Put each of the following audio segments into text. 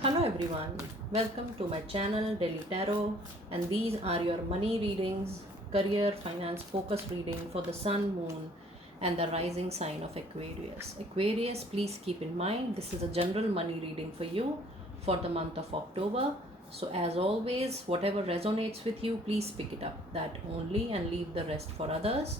Hello everyone, welcome to my channel Daily Tarot, and these are your money readings, career, finance focus reading for the sun, moon, and the rising sign of Aquarius. Aquarius, please keep in mind this is a general money reading for you for the month of October. So, as always, whatever resonates with you, please pick it up that only and leave the rest for others.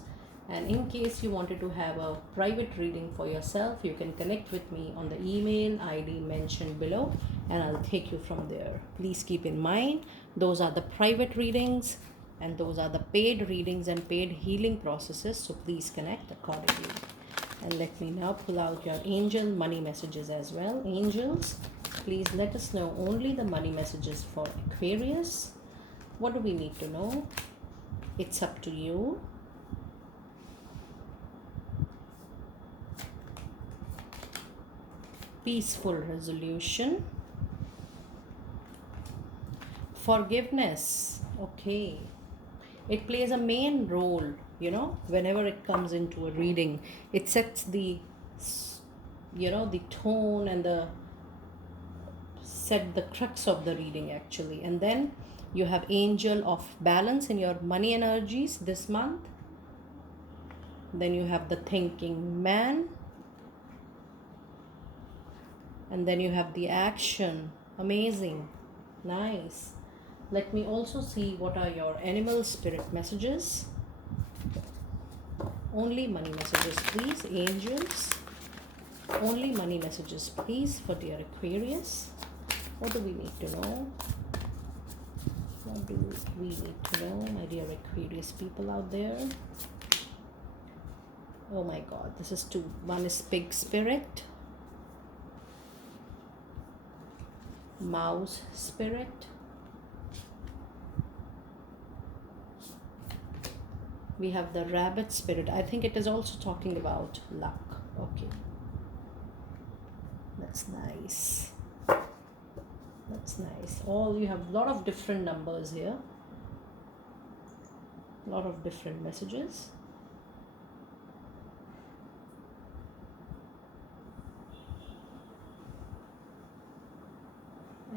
And in case you wanted to have a private reading for yourself, you can connect with me on the email ID mentioned below and I'll take you from there. Please keep in mind those are the private readings and those are the paid readings and paid healing processes. So please connect accordingly. And let me now pull out your angel money messages as well. Angels, please let us know only the money messages for Aquarius. What do we need to know? It's up to you. Peaceful resolution. Forgiveness. Okay. It plays a main role, whenever it comes into a reading. It sets the tone and the crux of the reading actually. And then you have angel of balance in your money energies this month. Then you have the thinking man. And then you have the action. Amazing. Nice. Let me also see what are your animal spirit messages. Only money messages, please. Angels. Only money messages, please, for dear Aquarius. What do we need to know? What do we need to know, my dear Aquarius people out there? Oh my God, this is two. One is pig spirit. Mouse spirit. We have the rabbit spirit. I think it is also talking about luck. Okay. That's nice. That's nice. You have a lot of different numbers here. A lot of different messages.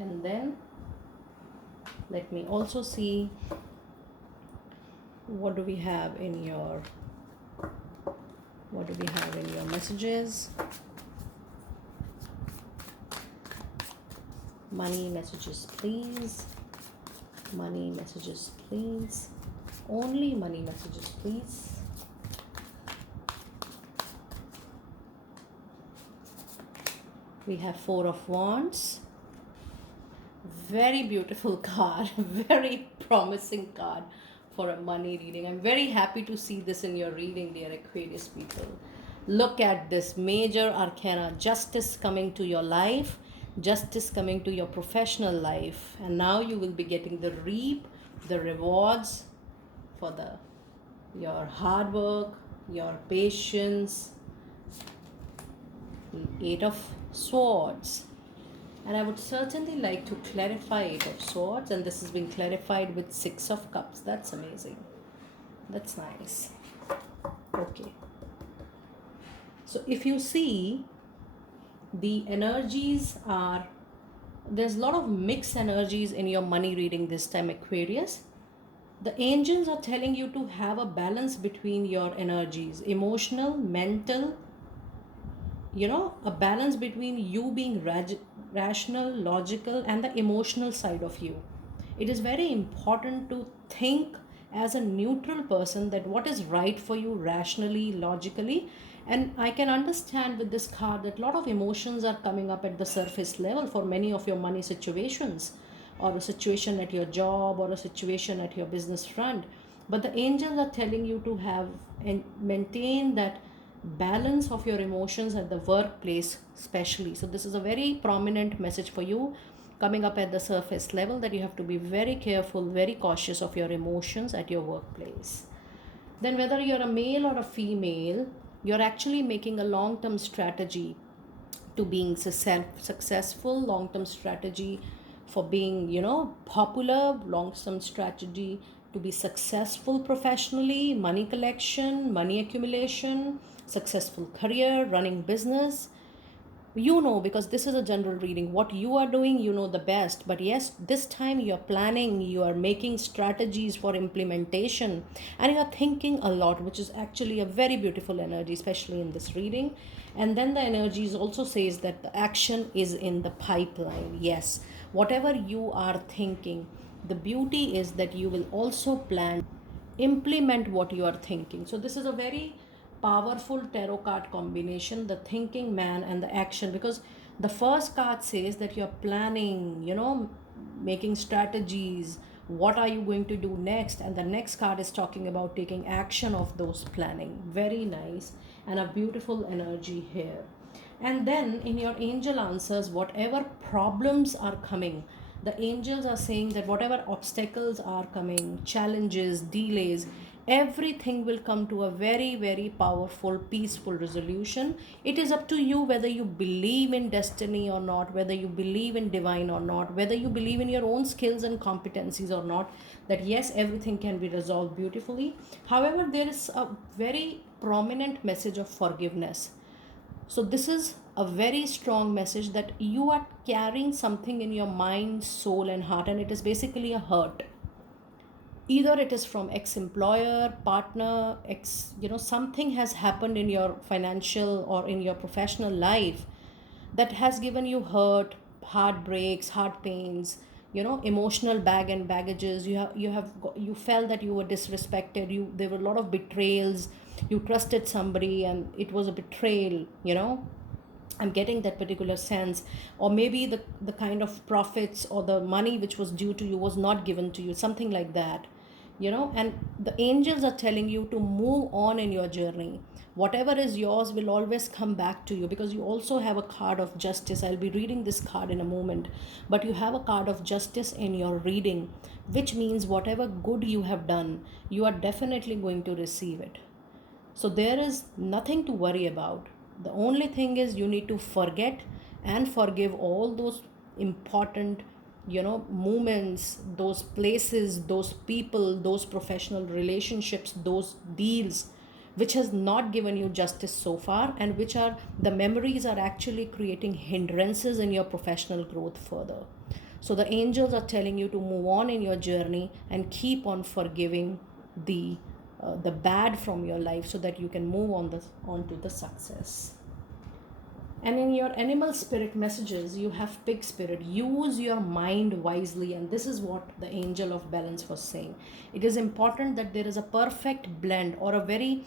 And then let me also see what do we have in your messages. Money messages, please. Money messages, please. Only money messages, please. We have Four of Wands. Very beautiful card. Very promising card for a money reading. I'm very happy to see this in your reading, dear Aquarius people. Look at this major arcana, justice coming to your life, justice coming to your professional life, and now you will be getting the rewards for your hard work, your patience. Eight of Swords. And I would certainly like to clarify Eight of Swords, and this has been clarified with Six of Cups. That's amazing. That's nice. Okay. So if you see, the energies are, there's a lot of mixed energies in your money reading this time, Aquarius. The angels are telling you to have a balance between your energies, emotional, mental, a balance between you being rational, logical, and the emotional side of you. It is very important to think as a neutral person that what is right for you rationally, logically. And I can understand with this card that a lot of emotions are coming up at the surface level for many of your money situations, or a situation at your job, or a situation at your business front. But the angels are telling you to have and maintain that balance of your emotions at the workplace especially. So this is a very prominent message for you coming up at the surface level, that you have to be very careful, very cautious of your emotions at your workplace. Then whether you're a male or a female, you're actually making a long-term strategy to being successful, long-term strategy for being popular, long-term strategy to be successful professionally, money collection, money accumulation, successful career, running business. You know, because this is a general reading, what you are doing, you know the best. But yes, this time you're planning, you are making strategies for implementation, and you're thinking a lot, which is actually a very beautiful energy, especially in this reading. And then the energies also says that the action is in the pipeline. Yes, whatever you are thinking, the beauty is that you will also plan, implement what you are thinking. So this is a very powerful tarot card combination, the thinking man and the action, because the first card says that you're planning, making strategies, what are you going to do next, and the next card is talking about taking action of those planning. Very nice, and a beautiful energy here. And then in your angel answers, whatever problems are coming, the angels are saying that whatever obstacles are coming, challenges, delays, everything will come to a very, very powerful, peaceful resolution. It is up to you whether you believe in destiny or not, whether you believe in divine or not, whether you believe in your own skills and competencies or not, that yes, everything can be resolved beautifully. However, there is a very prominent message of forgiveness. So, this is a very strong message that you are carrying something in your mind, soul, and heart, and it is basically a hurt. Either it is from ex employer, partner, something has happened in your financial or in your professional life that has given you hurt, heartbreaks, heart pains, emotional baggages. You felt that you were disrespected, there were a lot of betrayals. You trusted somebody and it was a betrayal. I'm getting that particular sense. Or maybe the kind of profits or the money which was due to you was not given to you, something like that. And the angels are telling you to move on in your journey. Whatever is yours will always come back to you, because you also have a card of justice. I'll be reading this card in a moment, but you have a card of justice in your reading, which means whatever good you have done, you are definitely going to receive it. So there is nothing to worry about. The only thing is you need to forget and forgive all those important, moments, those places, those people, those professional relationships, those deals which has not given you justice so far, and which are the memories are actually creating hindrances in your professional growth further. So the angels are telling you to move on in your journey and keep on forgiving the bad from your life, so that you can move on to the success. And in your animal spirit messages, you have pig spirit. Use your mind wisely, and this is what the angel of balance was saying. It is important that there is a perfect blend, or a very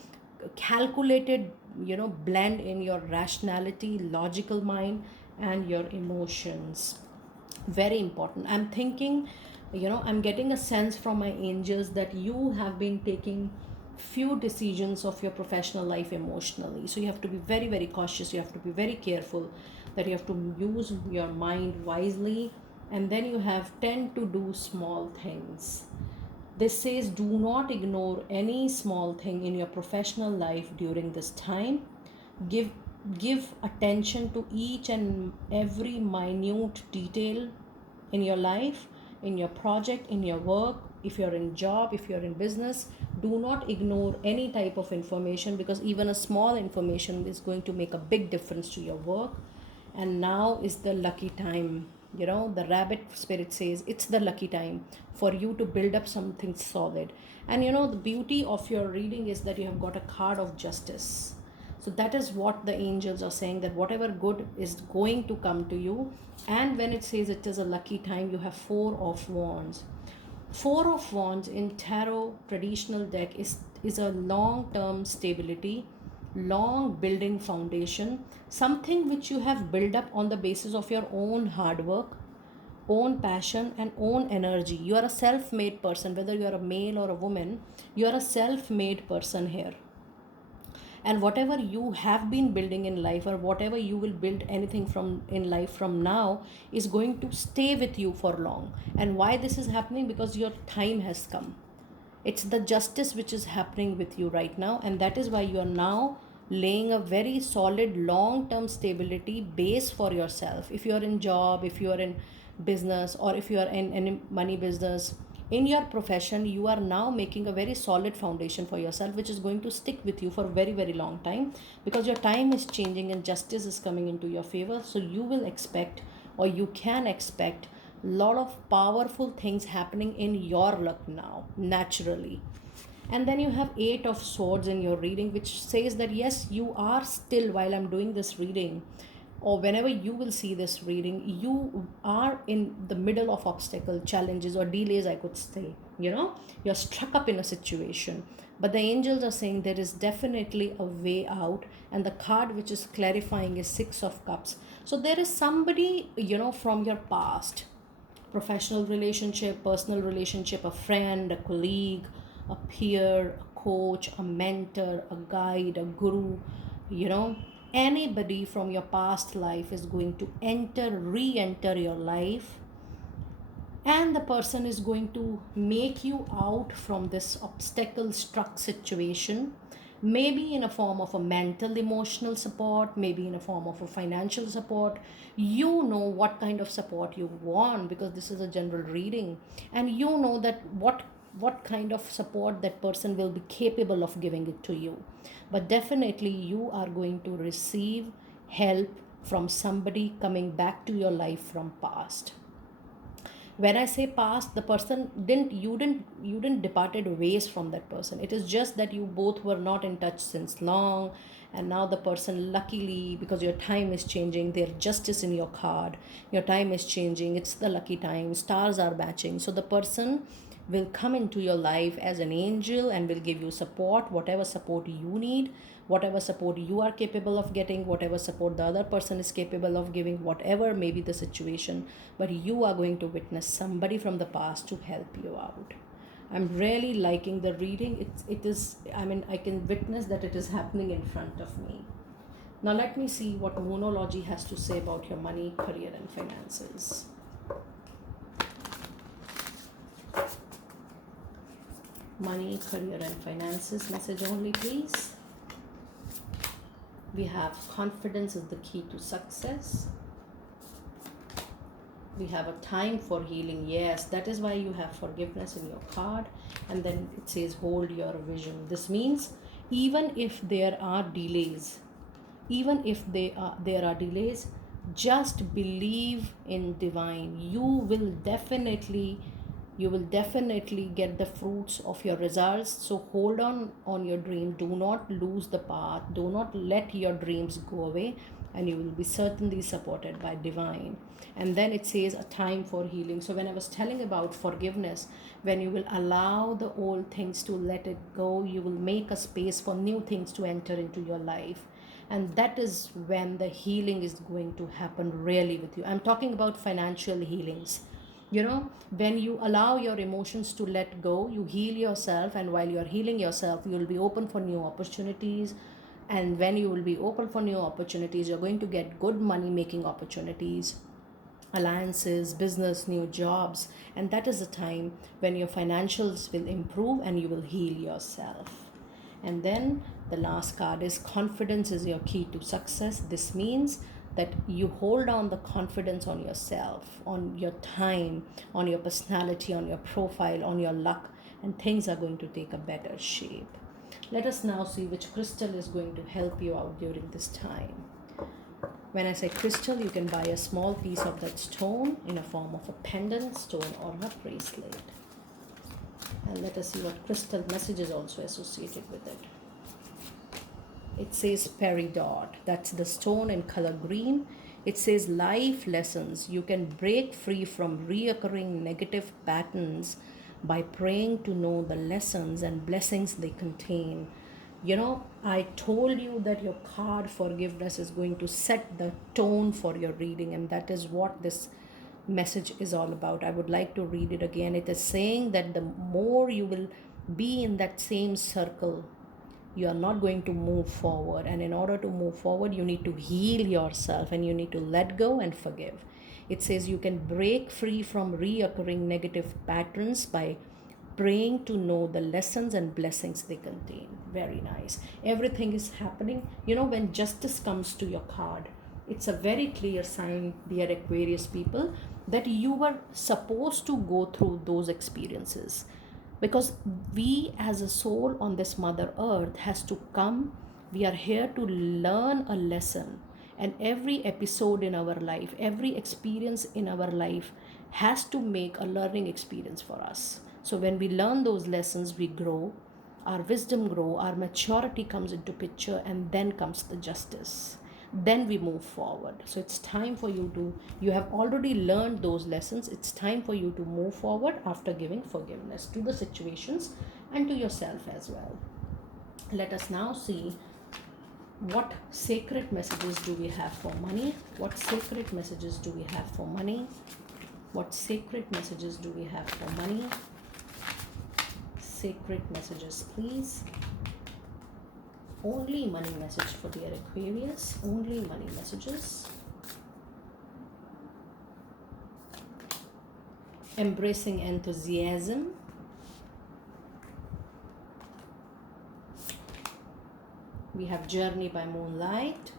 calculated, blend in your rationality, logical mind, and your emotions. Very important. I'm thinking, I'm getting a sense from my angels that you have been taking few decisions of your professional life emotionally. So you have to be very, very cautious. You have to be very careful, that you have to use your mind wisely. And then you have tend to do small things. This says do not ignore any small thing in your professional life during this time. Give give attention to each and every minute detail in your life, in your project, in your work. If you're in job, if you're in business, do not ignore any type of information, because even a small information is going to make a big difference to your work. And now is the lucky time. The rabbit spirit says it's the lucky time for you to build up something solid. And the beauty of your reading is that you have got a card of justice. So that is what the angels are saying, that whatever good is going to come to you. And when it says it is a lucky time, you have Four of Wands. Four of Wands in tarot traditional deck is a long term stability, long building foundation, something which you have built up on the basis of your own hard work, own passion, and own energy. You are a self made person, whether you are a male or a woman, you are a self made person here. And whatever you have been building in life, or whatever you will build anything from in life from now, is going to stay with you for long. And why this is happening? Because your time has come. It's the justice which is happening with you right now, and that is why you are now laying a very solid long term stability base for yourself. If you are in job, if you are in business, or if you are in any money business, In your profession, you are now making a very solid foundation for yourself, which is going to stick with you for a very, very long time, because your time is changing and justice is coming into your favor. So you will expect, or you can expect, a lot of powerful things happening in your luck now, naturally. And then you have Eight of Swords in your reading, which says that yes, you are still, while I'm doing this reading, or whenever you will see this reading, you are in the middle of obstacle, challenges, or delays, I could say. You're struck up in a situation, but the angels are saying there is definitely a way out. And the card which is clarifying is Six of Cups. So there is somebody, from your past, professional relationship, personal relationship, a friend, a colleague, a peer, a coach, a mentor, a guide, a guru, you know, anybody from your past life is going to re enter your life, and the person is going to make you out from this obstacle struck situation, maybe in a form of a mental emotional support, maybe in a form of a financial support. You know what kind of support you want, because this is a general reading, and you know that what kind of support that person will be capable of giving it to you. But definitely you are going to receive help from somebody coming back to your life from past. When I say past, the person didn't departed ways from that person. It is just that you both were not in touch since long, and now the person, luckily, because your time is changing, their justice in your card, your time is changing, it's the lucky time, stars are matching, so the person will come into your life as an angel and will give you support, whatever support you need, whatever support you are capable of getting, whatever support the other person is capable of giving, whatever may be the situation. But you are going to witness somebody from the past to help you out. I'm really liking the reading. I can witness that it is happening in front of me. Now let me see what Moonology has to say about your money, career, and finances. Money, career, and finances message only, please. We have confidence is the key to success. We have a time for healing. Yes, that is why you have forgiveness in your card. And then it says hold your vision. This means even if there are delays, there are delays, just believe in divine. You will definitely get the fruits of your results. So hold on your dream. Do not lose the path. Do not let your dreams go away, and you will be certainly supported by divine. And then it says a time for healing. So when I was telling about forgiveness, when you will allow the old things to let it go, you will make a space for new things to enter into your life. And that is when the healing is going to happen really with you. I'm talking about financial healings. When you allow your emotions to let go, you heal yourself, and while you're healing yourself, you will be open for new opportunities. And when you will be open for new opportunities, you're going to get good money making opportunities, alliances, business, new jobs. And that is the time when your financials will improve and you will heal yourself. And then the last card is confidence is your key to success. This means that you hold on the confidence on yourself, on your time, on your personality, on your profile, on your luck, and things are going to take a better shape. Let us now see which crystal is going to help you out during this time. When I say crystal, you can buy a small piece of that stone in a form of a pendant stone or a bracelet. And let us see what crystal message is also associated with it. It says peridot. That's the stone in color green. It says life lessons. You can break free from reoccurring negative patterns by praying to know the lessons and blessings they contain. I told you that your card forgiveness is going to set the tone for your reading, and that is what this message is all about. I would like to read it again. It is saying that the more you will be in that same circle, you are not going to move forward. And in order to move forward, you need to heal yourself and you need to let go and forgive. It says you can break free from reoccurring negative patterns by praying to know the lessons and blessings they contain. Very nice. Everything is happening. When justice comes to your card, It's a very clear sign, dear Aquarius people, that you were supposed to go through those experiences, because we as a soul on this mother earth has to come. We are here to learn a lesson, and every episode in our life, every experience in our life has to make a learning experience for us. So when we learn those lessons, we grow, our wisdom grow, our maturity comes into picture, and then comes the justice. Then we move forward. So it's time for you to, you have already learned those lessons. It's time for you to move forward after giving forgiveness to the situations and to yourself as well. Let us now see what sacred messages do we have for money. What sacred messages do we have for money? What sacred messages do we have for money? Sacred messages, please. Only money message for dear Aquarius. Only money messages. Embracing enthusiasm. We have Journey by Moonlight.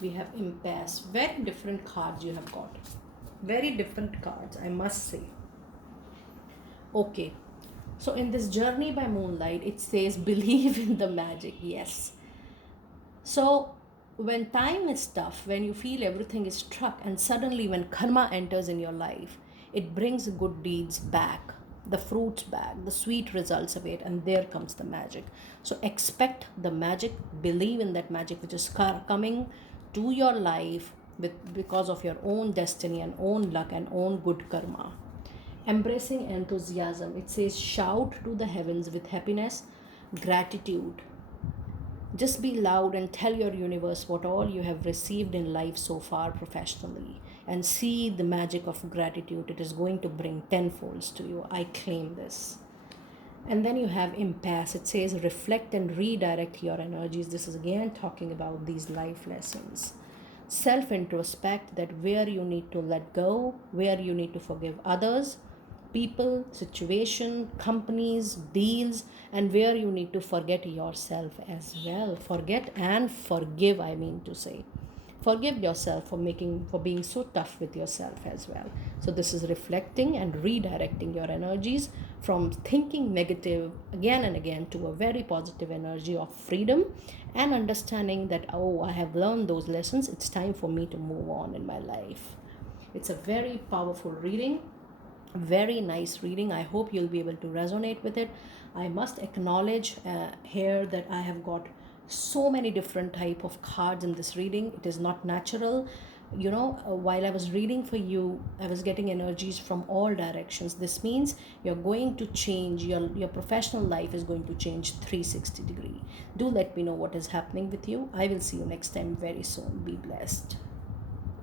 We have Impasse. Very different cards you have got. Very different cards, I must say. Okay. So in this Journey by Moonlight, it says believe in the magic. Yes. So when time is tough, when you feel everything is struck, and suddenly when karma enters in your life, it brings good deeds back, the fruits back, the sweet results of it, and there comes the magic. So expect the magic, believe in that magic which is coming to your life because of your own destiny and own luck and own good karma. Embracing enthusiasm, it says shout to the heavens with happiness, gratitude. Just be loud and tell your universe what all you have received in life so far professionally, and see the magic of gratitude. It is going to bring tenfolds to you. I claim this. And then you have Impasse. It says reflect and redirect your energies. This is again talking about these life lessons. Self introspect, that where you need to let go, where you need to forgive others, people, situation, companies, deals, and where you need to forget yourself as well. Forget and forgive, I mean to say. Forgive yourself for being so tough with yourself as well. So this is reflecting and redirecting your energies from thinking negative again and again to a very positive energy of freedom, and understanding that, oh, I have learned those lessons, it's time for me to move on in my life. It's a very powerful reading, very nice reading. I hope you'll be able to resonate with it. I must acknowledge here that I have got so many different type of cards in this reading. It is not natural. While I was reading for you, I was getting energies from all directions. This means you're going to change, your professional life is going to change 360 degree. Do let me know what is happening with you. I will see you next time very soon. Be blessed.